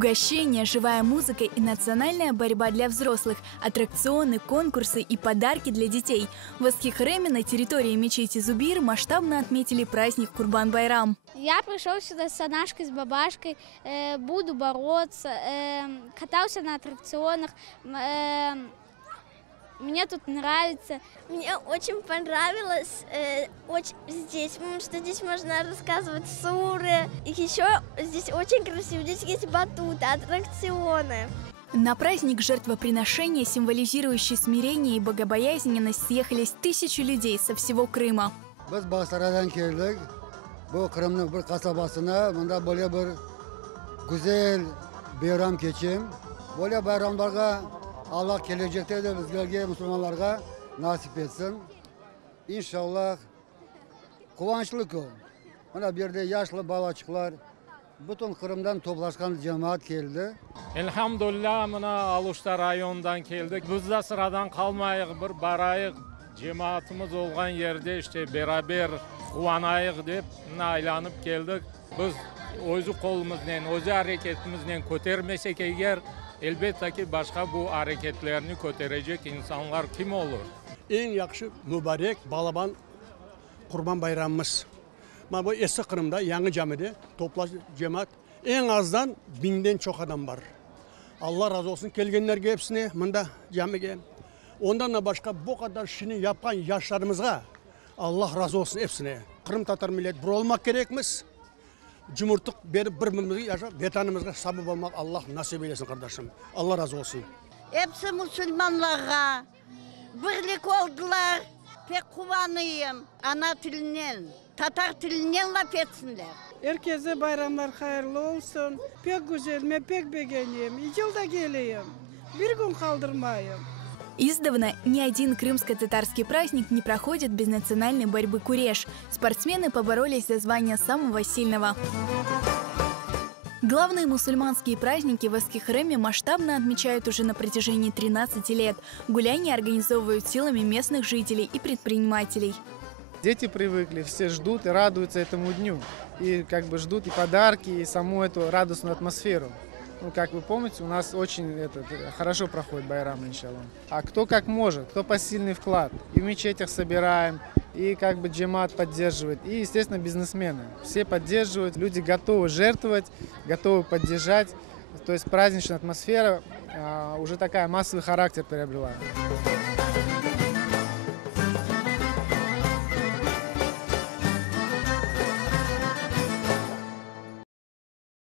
Угощения, живая музыка и национальная борьба для взрослых, аттракционы, конкурсы и подарки для детей. В Эскихреме на территории мечети Зубир масштабно отметили праздник Курбан-Байрам. Я пришел сюда с Анашкой, с бабашкой, буду бороться, катался на аттракционах. Мне тут нравится. Мне очень понравилось здесь, потому что здесь можно рассказывать суры. И еще здесь очень красиво, здесь есть батуты, аттракционы. На праздник жертвоприношения, символизирующий смирение и богобоязненность, съехались тысячи людей со всего Крыма. Allah gelecekte de bizlerge Müslümanlarga nasip etsin. İnşallah kıvançlık o. Bana bir de yaşlı balaçıklar bütün Kırım'dan toplaşkan cemaat geldi. Elhamdülillah mına Aluşta rayonundan geldik. Biz de sıradan kalmayık, bir barayık. Cemaatimiz olgan yerde işte beraber kuvanayık deyip aylanıp geldik. Biz özü kolumuzdan, özü hareketimizden kötermesek eğer elbette ki başka bu hareketlerini kötürecek insanlar kim olur? En yakışı mübarek Balaban Kurban Bayramımız. Ama bu eski Kırım'da, Yangi Cami'de toplaş cemaat en azdan 1000'den çok adam var. Allah razı olsun gelgenlerge hepsine, mında camiye. Ondan da başka bu kadar işini yapan yaşlarımıza Allah razı olsun hepsine. Kırım Tatar millet bir olmak gerekmiş. Cumhurtluk berip birbirimize yaşap, vatanımıza sabır olmak Allah nasip eylesin kardeşim. Allah razı olsun. Hepsi Müslümanlara birlik oldular. Pek kuvanıyım. Ana tilinden, Tatar tilinden laf etsinler. Herkese bayramlar hayırlı olsun. Pek güzel, ben pek beğeneyim. Yılda geleyim. Bir gün kaldırmayayım. Издавна ни один крымско-татарский праздник не проходит без национальной борьбы куреш. Спортсмены поборолись за звание самого сильного. Главные мусульманские праздники в Эскихреме масштабно отмечают уже на протяжении 13 лет. Гуляния организовывают силами местных жителей и предпринимателей. Дети привыкли, все ждут и радуются этому дню. И ждут и подарки, и саму эту радостную атмосферу. Ну, как вы помните, у нас очень хорошо проходит Байрам, иншаллах. А кто как может, кто посильный вклад. И в мечетях собираем, и джемат поддерживает, и, естественно, бизнесмены. Все поддерживают, люди готовы жертвовать, готовы поддержать. То есть праздничная атмосфера уже такая массовый характер приобрела.